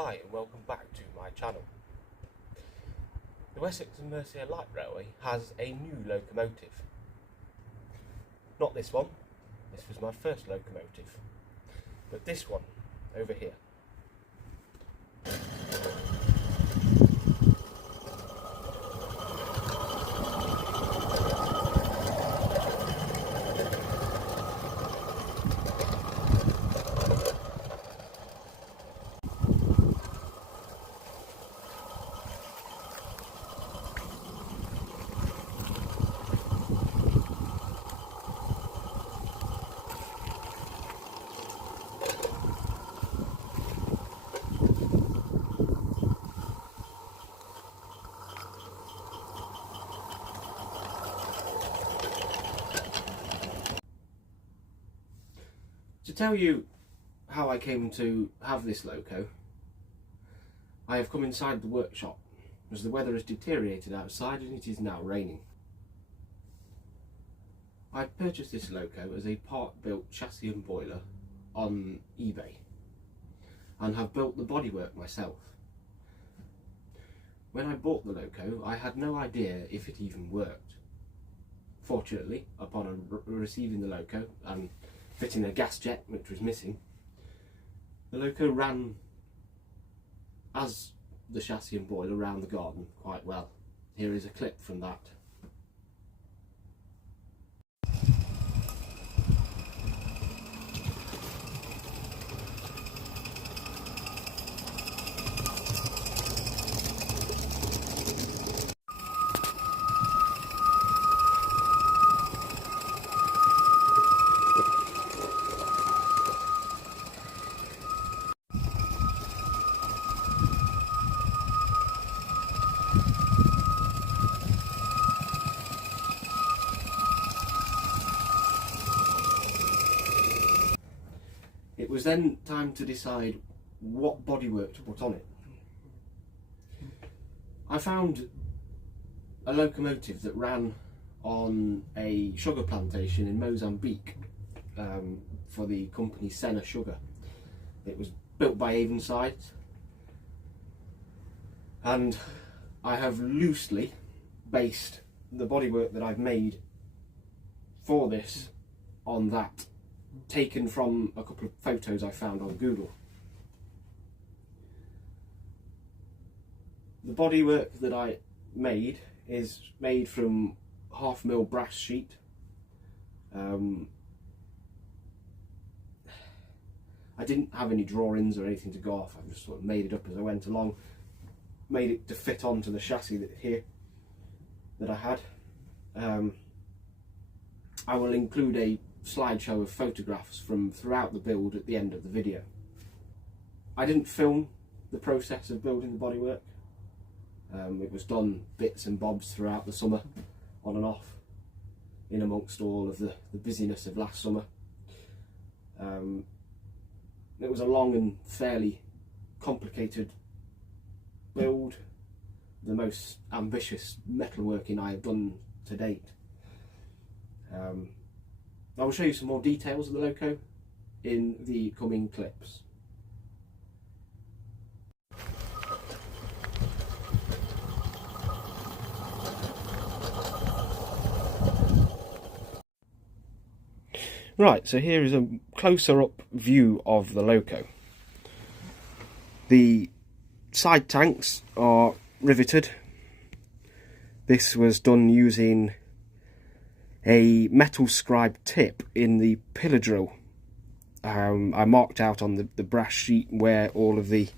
Hi and welcome back to my channel. The Wessex and Mercia Light Railway has a new locomotive. Not this one, this was my first locomotive, but this one over here. To tell you how I came to have this loco, I have come inside the workshop as the weather has deteriorated outside and it is now raining. I purchased this loco as a part-built chassis and boiler on eBay and have built the bodywork myself. When I bought the loco, I had no idea if it even worked. Fortunately, upon receiving the loco and fitting a gas jet, which was missing, the loco ran as the chassis and boiler around the garden quite well. Here is a clip from that. It was then time to decide what bodywork to put on it. I found a locomotive that ran on a sugar plantation in Mozambique for the company Senna Sugar. It was built by Avonside, and I have loosely based the bodywork that I've made for this on that, taken from a couple of photos I found on Google. The bodywork that I made is made from 1/2 mil brass sheet. I didn't have any drawings or anything to go off, I just sort of made it up as I went along, made it to fit onto the chassis that I had. I will include a slideshow of photographs from throughout the build at the end of the video. I didn't film the process of building the bodywork. It was done bits and bobs throughout the summer, on and off, in amongst all of the busyness of last summer. It was a long and fairly complicated build, the most ambitious metalworking I have done to date. I will show you some more details of the loco in the coming clips. Right, so here is a closer up view of the loco. The side tanks are riveted. This was done using a metal scribe tip in the pillar drill. I marked out on the brass sheet where all of the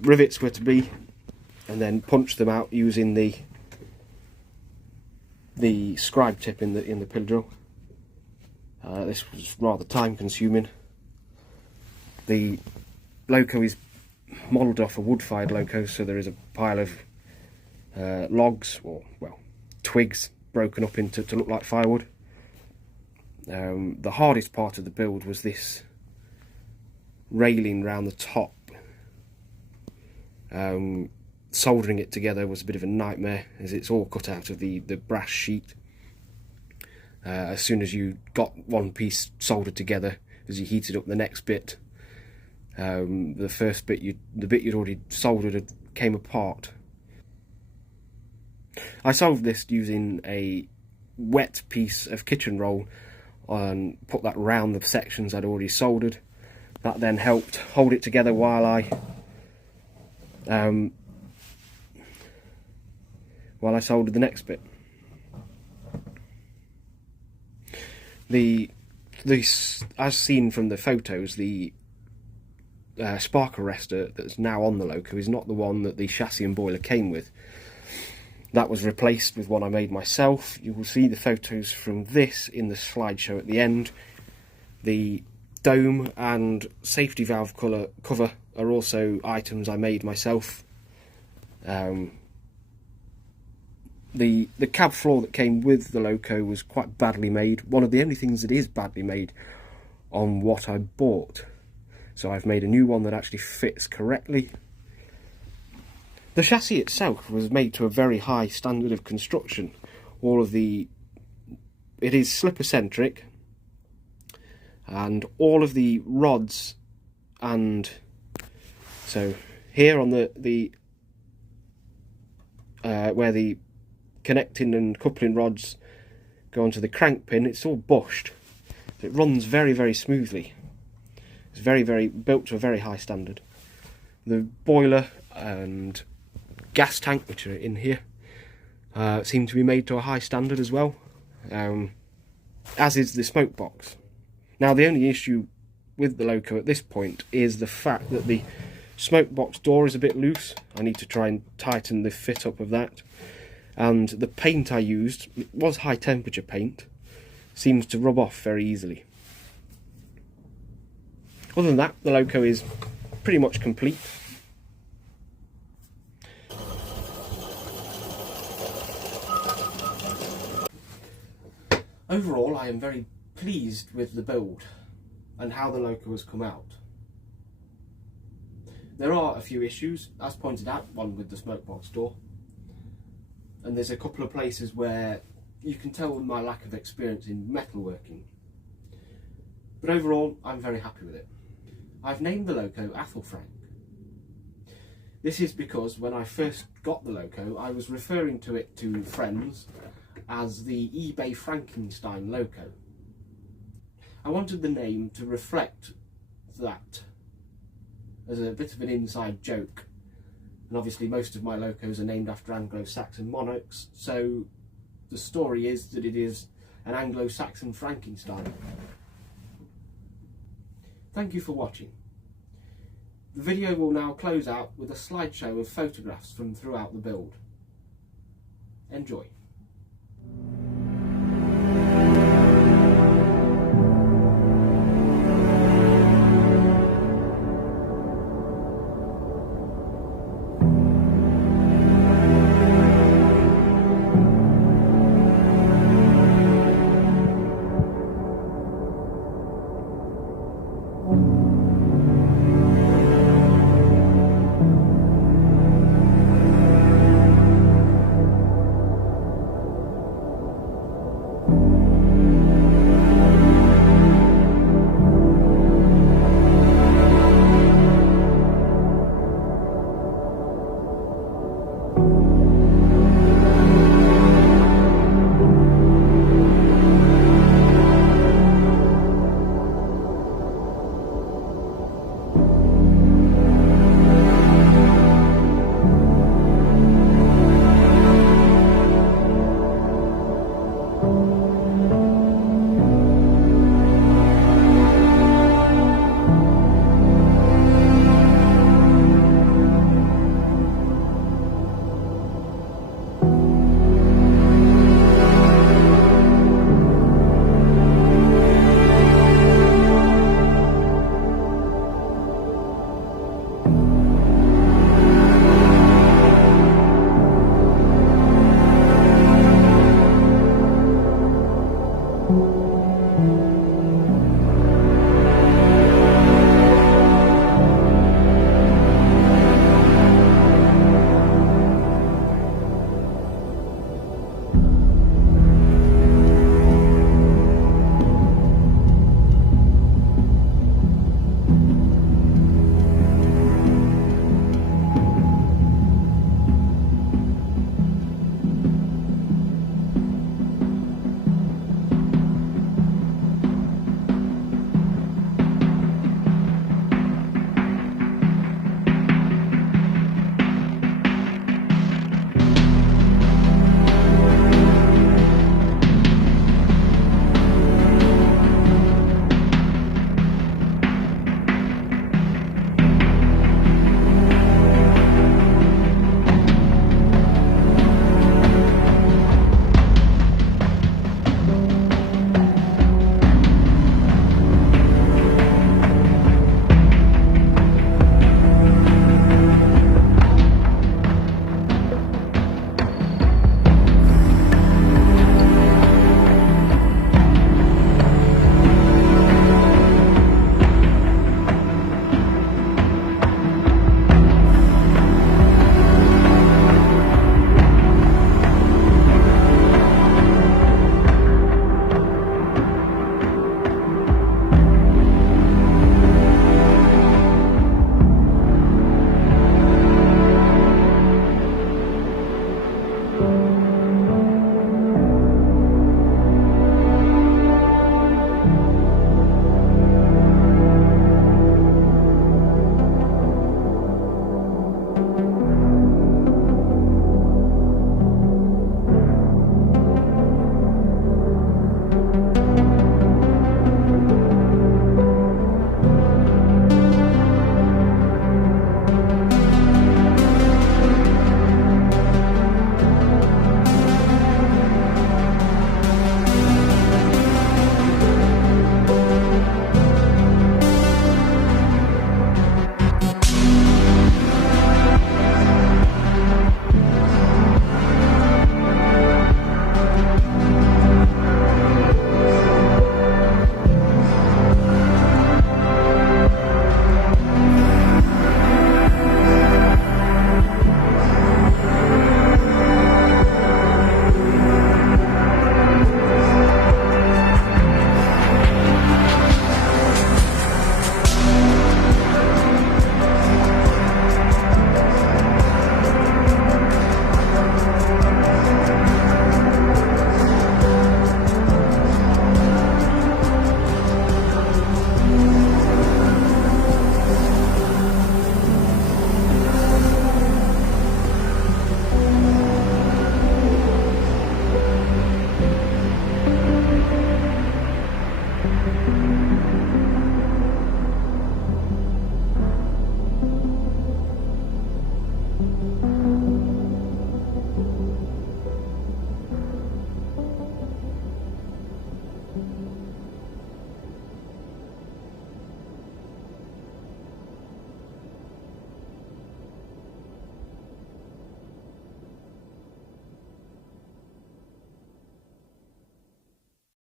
rivets were to be, and then punched them out using the scribe tip in the pillar drill. This was rather time consuming. The loco is modelled off a wood-fired loco, so there is a pile of logs, or well, twigs, broken up into to look like firewood. The hardest part of the build was this railing round the top. Soldering it together was a bit of a nightmare, as it's all cut out of the brass sheet. As soon as you got one piece soldered together, as you heated up the next bit, The first bit, the bit you'd already soldered came apart. I solved this using a wet piece of kitchen roll and put that round the sections I'd already soldered. That then helped hold it together while I soldered the next bit. As seen from the photos, the spark arrestor that's now on the loco is not the one that the chassis and boiler came with. That was replaced with one I made myself. You will see the photos from this in the slideshow at the end. The dome and safety valve cover are also items I made myself. The cab floor that came with the loco was quite badly made. One of the only things that is badly made on what I bought. So I've made a new one that actually fits correctly. The chassis itself was made to a very high standard of construction. It is slipper-centric, and all of the rods, and so here on the where the connecting and coupling rods go onto the crank pin, it's all bushed. So it runs very, very smoothly. It's very built to a very high standard. The boiler and gas tank, which are in here, seem to be made to a high standard as well, as is the smoke box. Now, the only issue with the loco at this point is the fact that the smoke box door is a bit loose. I need to try and tighten the fit up of that. And the paint I used, it was high temperature paint, seems to rub off very easily. Other than that, the loco is pretty much complete. Overall, I am very pleased with the build and how the loco has come out. There are a few issues, as pointed out, one with the smoke box door, and there's a couple of places where you can tell my lack of experience in metalworking. But overall, I'm very happy with it. I've named the loco Athelfrank. This is because when I first got the loco, I was referring to it to friends as the eBay Frankenstein loco. I wanted the name to reflect that as a bit of an inside joke. And obviously most of my locos are named after Anglo-Saxon monarchs, so the story is that it is an Anglo-Saxon Frankenstein. Thank you for watching. The video will now close out with a slideshow of photographs from throughout the build. Enjoy.